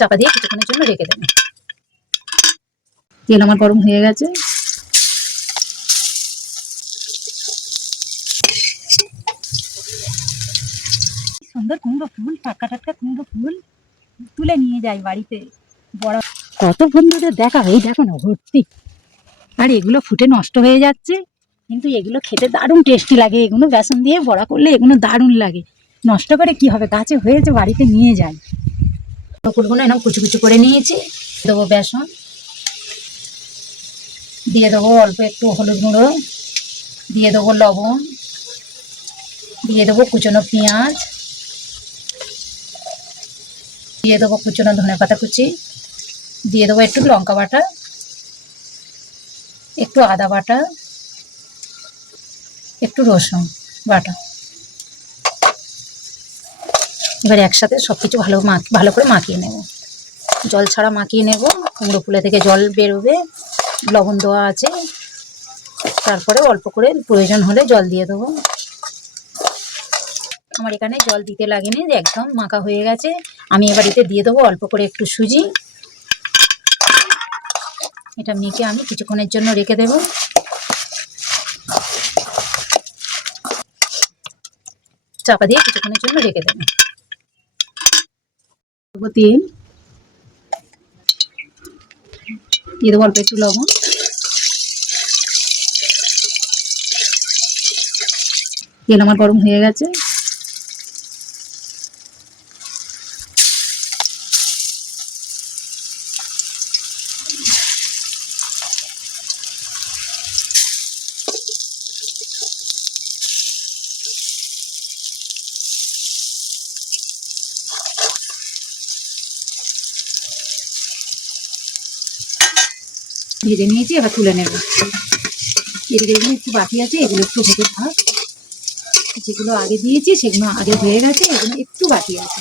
চাপা দিয়ে কিছুক্ষণের জন্য রেখে দেবো। তেল আমার গরম হয়ে গেছে। সুন্দর কুমড়ো ফুল, টাটকা টাটকা কুমড়ো ফুল তুলে নিয়ে যাই বাড়িতে। বড় কত বন্ধুদের দেখা, এই দেখো না ভর্তি। আর এগুলো ফুটে নষ্ট হয়ে যাচ্ছে, কিন্তু এগুলো খেতে দারুণ টেস্টি লাগে। এগুলো বেসন দিয়ে বড়া করলে এগুলো দারুণ লাগে। নষ্ট করে কি হবে, গাছে হয়েছে, বাড়িতে নিয়ে যাই। ফুলগুলো এরকম কুচি কুচি করে নিয়েছি। দেবো বেসন, দিয়ে দেবো অল্প একটু হলুদ গুঁড়ো, দিয়ে দেবো লবণ, দিয়ে দেবো কুচনো পেঁয়াজ, দিয়ে দেবো কুচনো ধনেপাতা কুচি, দিয়ে দেবো একটু লঙ্কা বাটা, একটু আদা বাটা, একটু রসুন বাটা। এবার একসাথে সব কিছু ভালো করে মাখিয়ে নেব। জল ছাড়া মাখিয়ে নেব। কুমড়ো ফুলে থেকে জল বেরোবে, লবণ দেওয়া আছে। তারপরে অল্প করে প্রয়োজন হলে জল দিয়ে দেবো। আমার এখানে জল দিতে লাগেনি, একদম মাখা হয়ে গেছে। আমি এবার এতে দিয়ে দেবো অল্প করে একটু সুজি। এটা মেখে আমি কিছুক্ষণের জন্য রেখে দেব। চাপা দিয়ে কিছুক্ষণের জন্য রেখে দেবো। তেল দিয়ে দেবো, অল্প একটু লবণ। তেল আমার গরম হয়ে গেছে। ভেজে নিয়েছি, এবার তুলে নেব। এদিকে এগুলো একটু বাকি আছে, এগুলো একটু ভেজে থাক। যেগুলো আগে দিয়েছি সেগুলো আগে হয়ে গেছে, এগুলো একটু বাকি আছে।